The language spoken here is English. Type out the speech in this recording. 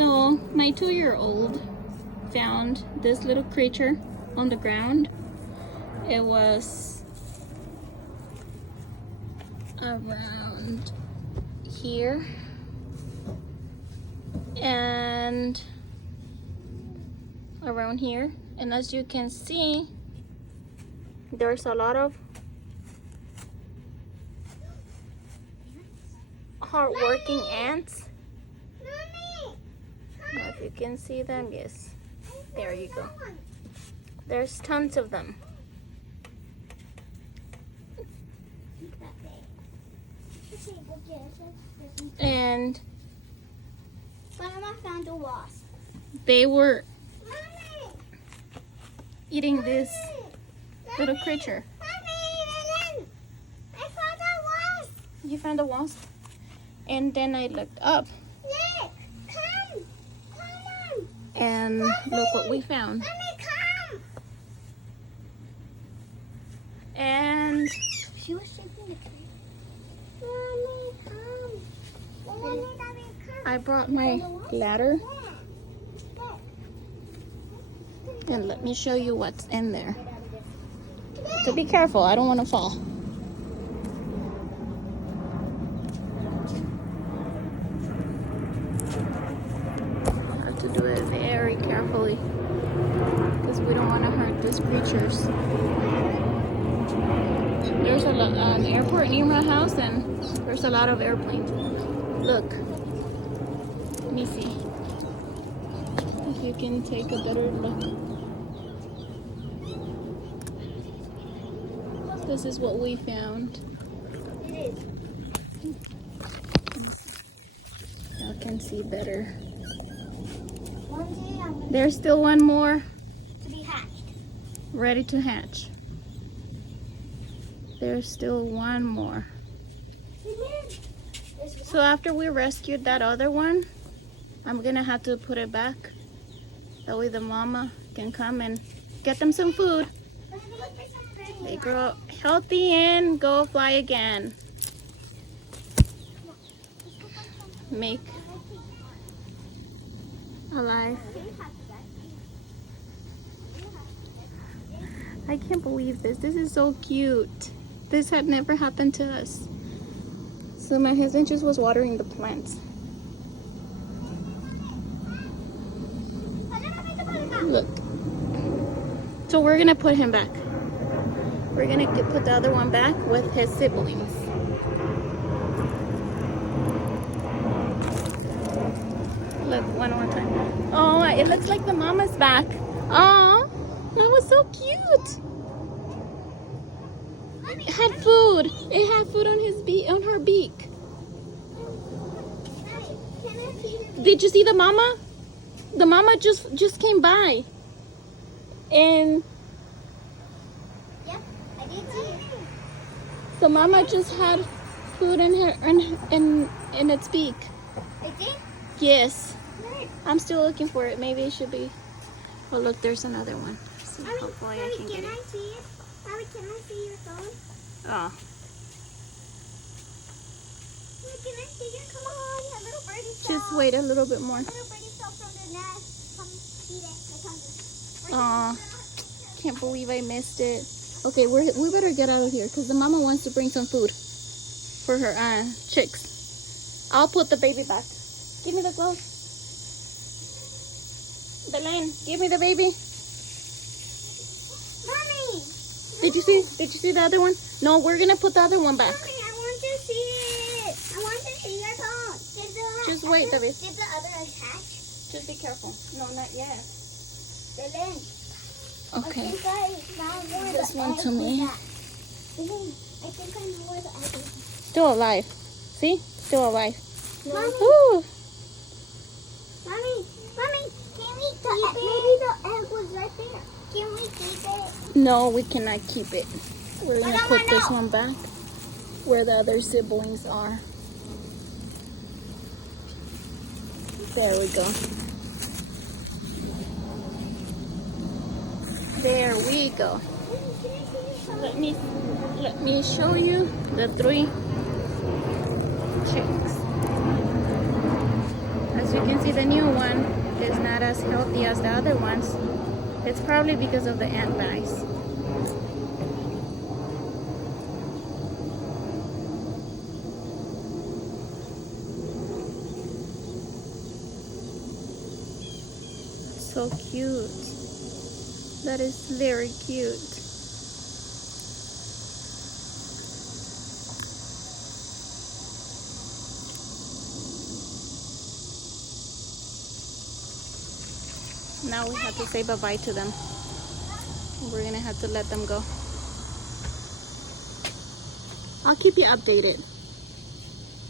So my 2-year-old found this little creature on the ground. It was around here and around here, and as you can see, there's a lot of hardworking ants. If you can see them, yes, there you go. There's tons of them. And Grandma found a wasp. they were eating this little creature. Mommy, I found a wasp. You found a wasp? And then I looked up Look, come on. and look what we found. Mommy, come. And She was shaking the tree. Mommy, come. Mommy, come. I brought my ladder, and let me show you what's in there. So be careful, I don't want to fall. Have to do it very carefully because we don't want to hurt these creatures. There's an airport near my house, and there's a lot of airplanes. Look, let me see if you can take a better look. This is what we found. It is. Y'all can see better. One day I'm going There's still one more to be hatched. ready to hatch. There's still one more. So after we rescued that other one, I'm gonna have to put it back. That way the mama can come and get them some food. They grow healthy and go fly again. Make alive. I can't believe this. This is so cute. This had never happened to us. So my husband just was watering the plants. Look. So we're gonna put him back. We're gonna put the other one back with his siblings. Look, one more time. Oh, it looks like the mama's back. Oh, that was so cute. It had food. It had food on his beak, on her beak. Did you see the mama? The mama just came by. And Yep, I did see it. the mama just had food in her in its beak. I did? Yes. Where? I'm still looking for it. Maybe it should be. Oh, look, there's another one. So Mommy, hopefully I Mommy, can can get I it. see it? Mommy, can I see your phone? Oh, Mommy, can I see your? Come on, a little birdie fell. just wait a little bit more. A little birdie fell from the nest. Come eat it. Aw, can't believe I missed it. Okay, we better get out of here because the mama wants to bring some food for her chicks. I'll put the baby back. Give me the glove. Belen, give me the baby. Mommy! Did you see the other one? No, we're gonna put the other one back. Mommy, I want to see it. I want to see your phone. Just wait, David. Did the other attach? Just be careful. No, not yet. Belen. Okay. I think I found where This the one egg to me. was at. Belen, I think I know where the egg is. Still alive. See? Still alive. Mommy, Ooh. Mommy, can we keep it? Maybe the egg was right there. Can we keep it? No, we cannot keep it. We're I gonna don't put wanna this know. one back where the other siblings are. There we go. There we go. Let me show you the 3 chicks. As As you can see, the new one is not as healthy as the other ones. It's probably because of the ant lice. So cute. That is very cute. Now we have to say bye-bye to them. We're gonna have to let them go. I'll keep you updated.